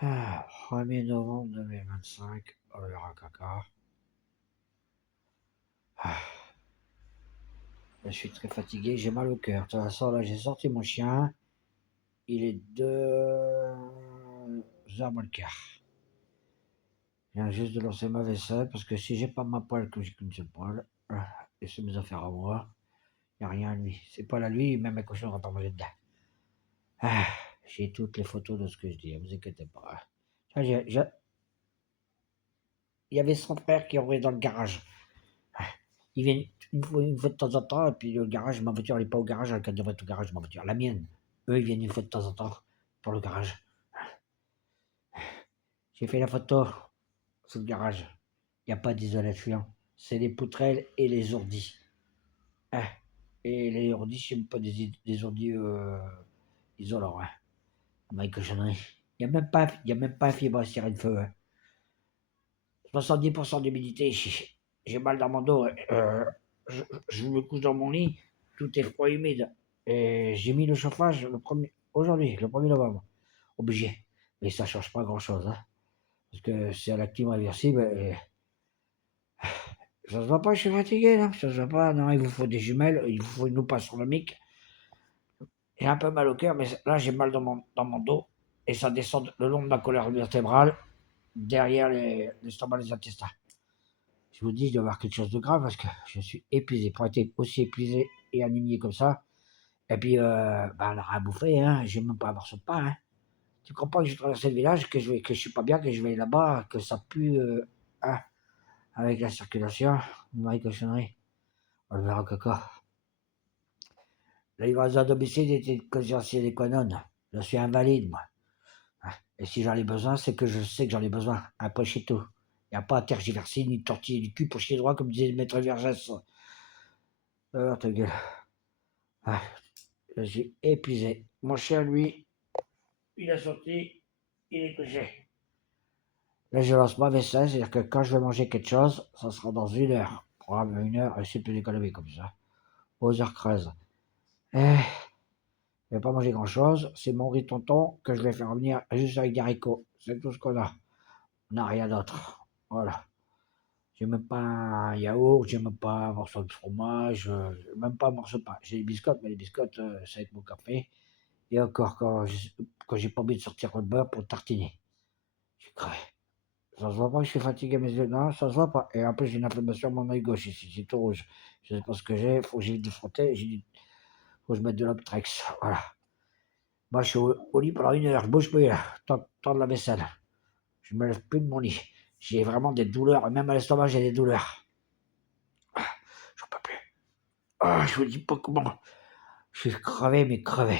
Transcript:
1er novembre 2025, on verra caca. Ah, je suis très fatigué, j'ai mal au cœur. De toute façon, là, j'ai sorti mon chien. Il est 2h moins le quart. Je viens juste de lancer ma vaisselle parce que si j'ai pas ma poêle, que j'ai qu'une seule poêle, et c'est mes affaires à moi, il n'y a rien à lui. C'est pas à lui, même mes cochons n'aura pas mangé dedans. Ah, j'ai toutes les photos de ce que je dis, ne vous inquiétez pas. Tiens, il y avait son frère qui est dans le garage. Ils viennent une fois de temps en temps, et puis le garage, ma voiture, elle n'est pas au garage, elle devrait être au garage, ma voiture, la mienne. Eux, ils viennent une fois de temps en temps pour le garage. J'ai fait la photo sur le garage. Il n'y a pas d'isolation. C'est les poutrelles et les ourdis. Hein. Et les ourdis, je n'aime pas des ourdis isolants. Hein. Ma cochonnerie. Il n'y a même pas un fibre à cirer de feu. Hein. 70% d'humidité ici. J'ai mal dans mon dos. Je me couche dans mon lit, tout est froid et humide. Et j'ai mis le chauffage aujourd'hui, le 1er novembre. Obligé. Mais ça change pas grand-chose. Hein, parce que c'est à la clim réversible. Et ça se voit pas, je suis fatigué. Là. Ça se voit pas. Non, il vous faut des jumelles. Il vous faut une loupe astronomique. J'ai un peu mal au cœur, mais là, j'ai mal dans mon dos. Et ça descend le long de ma colonne vertébrale, derrière l'estomac, les intestins. Je vous dis, je dois avoir quelque chose de grave parce que je suis épuisé. Pour être aussi épuisé et anémié comme ça, et puis, bah, on a rien bouffé, hein. Je vais même pas avoir ce pain, hein. Tu comprends que j'ai traversé le village, que je suis pas bien, que je vais là-bas, que ça pue, hein, avec la circulation, une cochonnerie. On le verra caca. La livraison à domicile était une conscience sine qua non. Je suis invalide, moi. Hein. Et si j'en ai besoin, c'est que je sais que j'en ai besoin. Après, c'est tout. Il n'y a pas à tergiverser ni tortiller du cul pour chier droit, comme disait le maître Vergès. Ta gueule. Ah, je suis épuisé. Mon chien, lui, il a sorti, il est couché. Là, je lance ma vaisselle, c'est-à-dire que quand je vais manger quelque chose, ça sera dans 1 heure. Programme 1 heure, et c'est plus d'économie comme ça. 11h13. Eh, je vais pas manger grand-chose. C'est mon riz tonton que je vais faire venir juste avec des haricots. C'est tout ce qu'on a. On n'a rien d'autre. Voilà. J'ai même pas un yaourt, j'ai même pas un morceau de fromage, même pas un morceau de pain. J'ai des biscottes, mais les biscottes, ça va être mon café. Et encore, quand j'ai pas envie de sortir le beurre pour tartiner. Je suis crevé. Ça se voit pas que je suis fatigué, mes yeux. Non, ça se voit pas. Et en plus, j'ai une inflammation à mon œil gauche ici. C'est tout rouge. Je sais pas ce que j'ai. Faut que j'évite de frotter. Faut que je mette de l'Optrex. Voilà. Moi, je suis au lit pendant 1 heure. Je bouge plus, là. Temps de la vaisselle. Je me lève plus de mon lit. J'ai vraiment des douleurs. Même à l'estomac, j'ai des douleurs. J'en peux plus. Je vous dis pas comment. Je suis crevé, mais crevé.